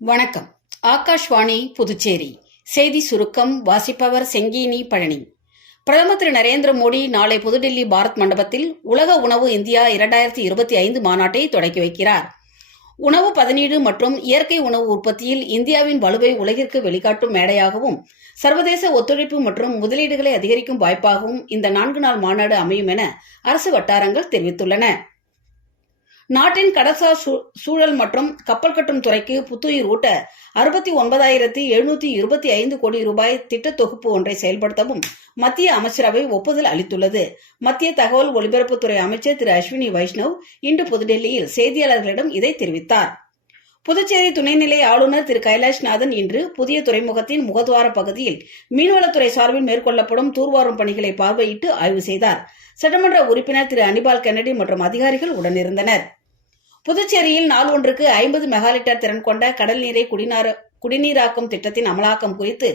வணக்கம். ஆகாஷ்வாணி புதுச்சேரி செய்தி சுருக்கம் வாசிப்பவர் செங்கீனி பழனி. பிரதமர் திரு நரேந்திர மோடி நாளை புதுடில்லி பாரத் மண்டபத்தில் உலக உணவு இந்தியா 2025 மாநாட்டை தொடக்கி வைக்கிறார். உணவு பதனீடு மற்றும் இயற்கை உணவு உற்பத்தியில் இந்தியாவின் வலுவை உலகிற்கு வெளிக்காட்டும் மேடையாகவும் சர்வதேச ஒத்துழைப்பு மற்றும் முதலீடுகளை அதிகரிக்கும் வாய்ப்பாகவும் இந்த 4 நாள் மாநாடு அமையும் என அரசு வட்டாரங்கள் தெரிவித்துள்ளன. நாட்டின் கடல்சார் சூழல் மற்றும் கப்பல் கட்டும் துறைக்கு புத்துயிர் ஊட்ட 69,725 கோடி ரூபாய் திட்ட தொகுப்பு ஒன்றை செயல்படுத்தவும் மத்திய அமைச்சரவை ஒப்புதல் அளித்துள்ளது. மத்திய தகவல் ஒலிபரப்புத்துறை அமைச்சர் திரு அஸ்வினி வைஷ்ணவ் இன்று புதுடெல்லியில் செய்தியாளர்களிடம் இதை தெரிவித்தார். புதுச்சேரி துணைநிலை ஆளுநர் திரு கைலாஷ்நாதன் இன்று புதிய துறைமுகத்தின் முகத்வார பகுதியில் மீன்வளத்துறை சார்பில் மேற்கொள்ளப்படும் தூர்வாரும் பணிகளை பார்வையிட்டு ஆய்வு செய்தார். சட்டமன்ற உறுப்பினர் திரு அனிபால் கென்னடி மற்றும் அதிகாரிகள் உடனிருந்தனர். புதுச்சேரியில் நாள் ஒன்றுக்கு 50 மெகா லிட்டர் திறன் கொண்ட கடல் நீரை குடிநீராக்கும் திட்டத்தின் அமலாக்கம் குறித்து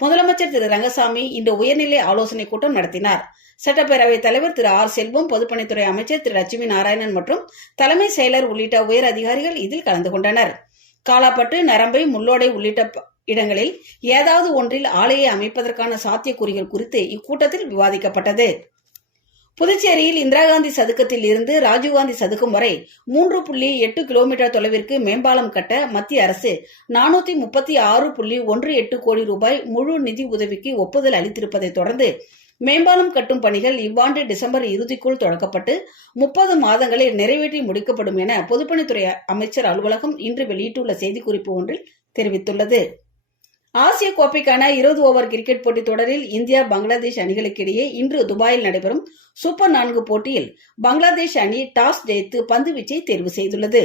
முதலமைச்சர் திரு ரங்கசாமி இன்று உயர்நிலை ஆலோசனைக் கூட்டம் நடத்தினார். சட்டப்பேரவைத் தலைவர் திரு ஆர் செல்வம், பொதுப்பணித்துறை அமைச்சர் திரு லட்சுமி நாராயணன் மற்றும் தலைமை செயலர் உள்ளிட்ட உயர் அதிகாரிகள் இதில் கலந்து கொண்டனர். காலாப்பட்டு, நரம்பை, முள்ளோடை உள்ளிட்ட இடங்களில் ஏதாவது ஒன்றில் ஆலையை அமைப்பதற்கான சாத்தியக்கூறுகள் குறித்து இக்கூட்டத்தில் விவாதிக்கப்பட்டது. புதுச்சேரியில் இந்திராகாந்தி சதுக்கத்தில் இருந்து ராஜீவ்காந்தி சதுக்கம் வரை 3.8 கிலோமீட்டர் தொலைவிற்கு மேம்பாலம் கட்ட மத்திய அரசு 436.18 கோடி ரூபாய் முழு நிதி உதவிக்கு ஒப்புதல் அளித்திருப்பதை தொடர்ந்து மேம்பாலம் கட்டும் பணிகள் இவ்வாண்டு டிசம்பர் இறுதிக்குள் தொடங்கப்பட்டு 30 மாதங்களில் நிறைவேற்றி முடிக்கப்படும் என பொதுப்பணித்துறை அமைச்சர் அலுவலகம் இன்று வெளியிட்டுள்ள செய்திக்குறிப்பு ஒன்றில் தெரிவித்துள்ளது. ஆசிய கோப்பைக்கான 20 ஓவர் கிரிக்கெட் போட்டித் தொடரில் இந்தியா பங்களாதேஷ் அணிகளுக்கிடையே இன்று துபாயில் நடைபெறும் சூப்பர் 4 போட்டியில் பங்களாதேஷ் அணி டாஸ் ஜெயித்து பந்து வீச்சை தேர்வு செய்துள்ளது.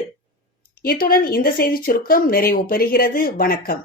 இத்துடன் இந்த செய்திச் சுருக்கம் நிறைவு பெறுகிறது. வணக்கம்.